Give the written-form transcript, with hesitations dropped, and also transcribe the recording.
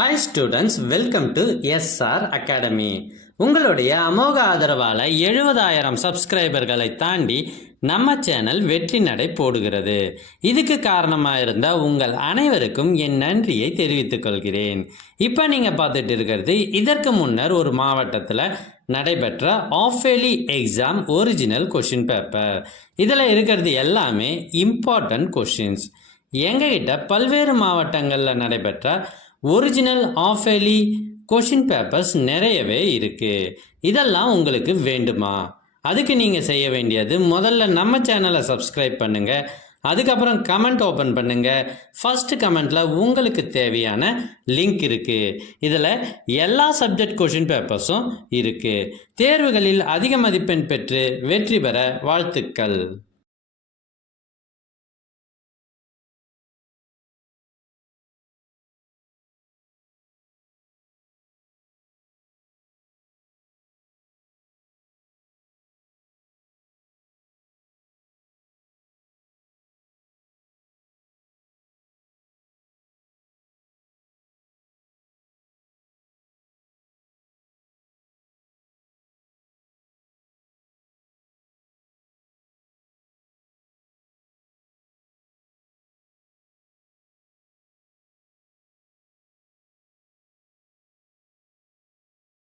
Hi students, welcome to SR academy. உங்களுடைய அமோக ஆதரவால் 70,000 சப்ஸ்கிரைபர்களை தாண்டி நம்ம சேனல் வெற்றி நடை போடுகிறது. இதுக்கு காரணமாக இருந்த உங்கள் அனைவருக்கும் என் நன்றியை தெரிவித்துக் கொள்கிறேன். இப்போ நீங்கள் பார்த்துட்டு இருக்கிறது இதற்கு முன்னர் ஒரு மாவட்டத்தில் நடைபெற்ற of-yearly exam original question paper. இதில் இருக்கிறது எல்லாமே இம்பார்ட்டன்ட் கொஷின்ஸ். எங்ககிட்ட பல்வேறு மாவட்டங்களில் நடைபெற்ற ஒரிஜினல் ஆஃப்-இயர்லி கொஷின் பேப்பர்ஸ் நிறையவே இருக்குது. இதெல்லாம் உங்களுக்கு வேண்டுமா? அதுக்கு நீங்கள் செய்ய வேண்டியது முதல்ல நம்ம சேனலை சப்ஸ்கிரைப் பண்ணுங்கள். அதுக்கப்புறம் கமெண்ட் ஓப்பன் பண்ணுங்கள். ஃபஸ்ட்டு கமெண்ட்டில் உங்களுக்கு தேவையான லிங்க் இருக்குது. இதில் எல்லா சப்ஜெக்ட் கொஷின் பேப்பர்ஸும் இருக்குது. தேர்வுகளில் அதிக மதிப்பெண் பெற்று வெற்றி பெற வாழ்த்துக்கள்.